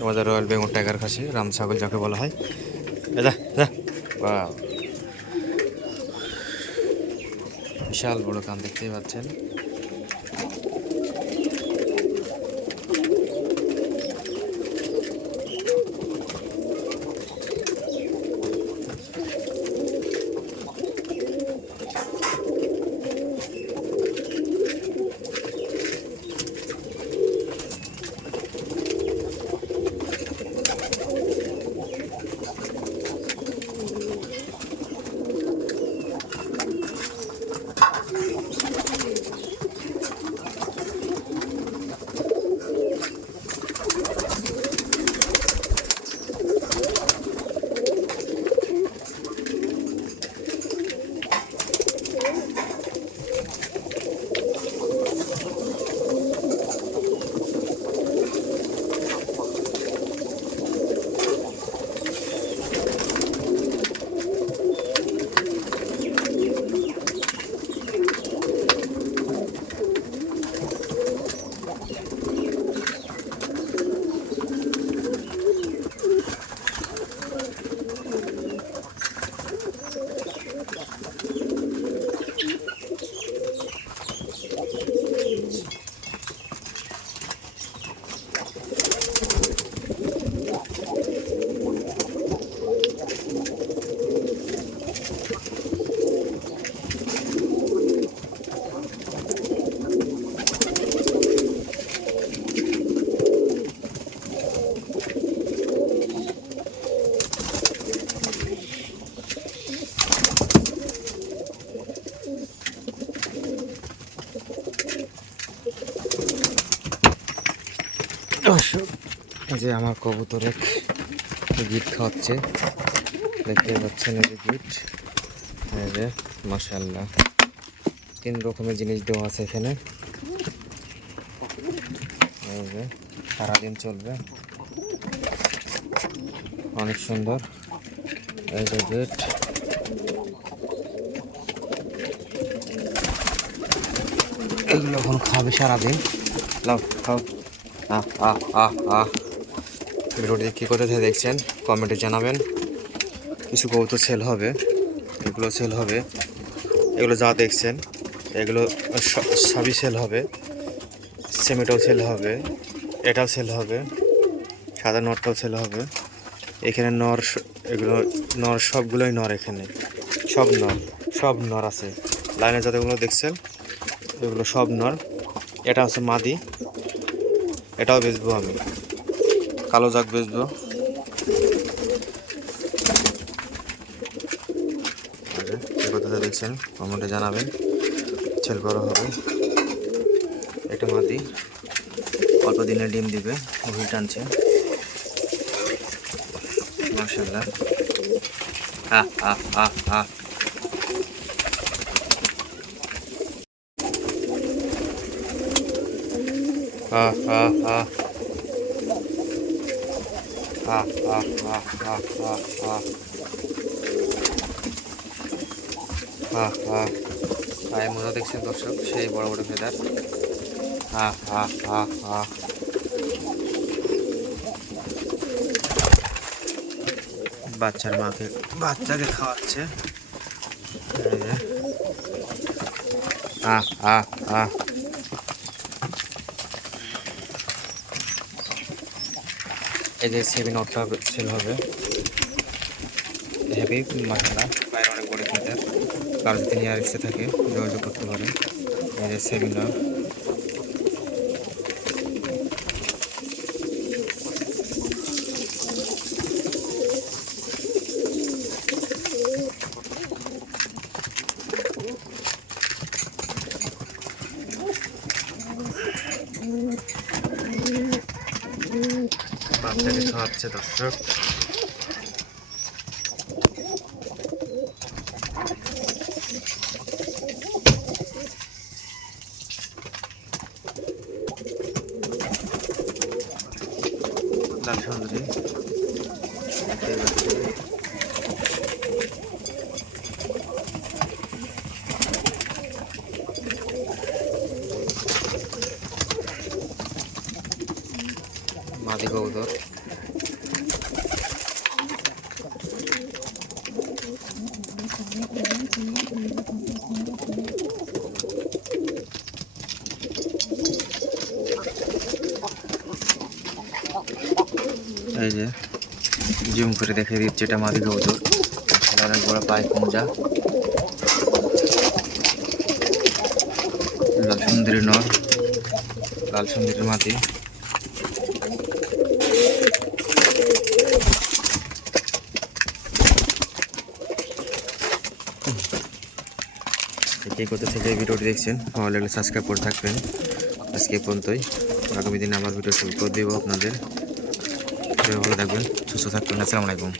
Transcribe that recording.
আমাদের royal Bengal tiger খাসি, রাম ছাগল যাকে বলা হয়। যা। বাহ। বিশাল বড় কান দেখতেই পাচ্ছেন। যে আমার কবুতরের গিট খাওয়াচ্ছে। দেখতে পাচ্ছেন এই যে গিট। এই যে মাসাল্লাহ তিন রকমের জিনিস দেওয়া আছে এখানে। এই যে, সারাদিন চলবে। অনেক সুন্দর। এই যে গেট। এগুলো এখন খাবে সারাদিন। লাভ খাও। আহ আহ আহ ভিডিওটি কী কোথা দেখছেন? কমেন্টে জানাবেন। কিছু কৌতুক সেল হবে, এগুলো সেল হবে। এগুলো যা দেখছেন, এগুলো সবই সেল হবে। সেমিটাও সেল হবে, এটাও সেল হবে, সাদা নটটাও সেল হবে। এখানে নর এগুলো নর সবগুলোই নর এখানে। সব নর সব নর আছে। লাইনে যতগুলো দেখছেন, এগুলো সব নর। এটা হচ্ছে মাদি। এটাও বেচবো আমি। কালো জাগ বেচবো। কথাটা দেখছেন, কমেন্টে জানাবেন ছেল বড় হবে। এটা মাদি, অল্প দিনে ডিম দিবে মুভি টানছে। মার্শাল্লাহ আহ আহ আহ আহ Ah, মনে দেখছেন দর্শক সেই বড় বড় ফেদার বাচ্চার মাকে বাচ্চাকে খাওয়াচ্ছে। আহ আহ আহ এই যে সেভি আউটটা সেল হবে হেভি মশলা বাইরে অনেক বড় খেতে কারও যদি নেওয়ার ইচ্ছে থাকে, যোগাযোগ করতে পারেন। এই যে সেভি আউট বাচ্চাকে খাওয়াচ্ছে দর্শক। লাল সুন্দরী দেখতেই পাচ্ছেন। মাদি কবুতর এই যে জুম করে দেখে দিচ্ছে এটা মাদি কবুতর অনেক বড় পায়ে কুমজা। লাল সুন্দরী নর লাল সুন্দরীর মাটি। কে কোথা থেকে ভিডিওটি দেখছেন, ভালো লাগলে সাবস্ক্রাইব করে থাকবেন। আজকে পর্যন্তই। আগামী দিনে আমার ভিডিও শুরু করে দেবো আপনাদের। ভালো থাকবেন, সুস্থ থাকবেন। আসসালামু আলাইকুম।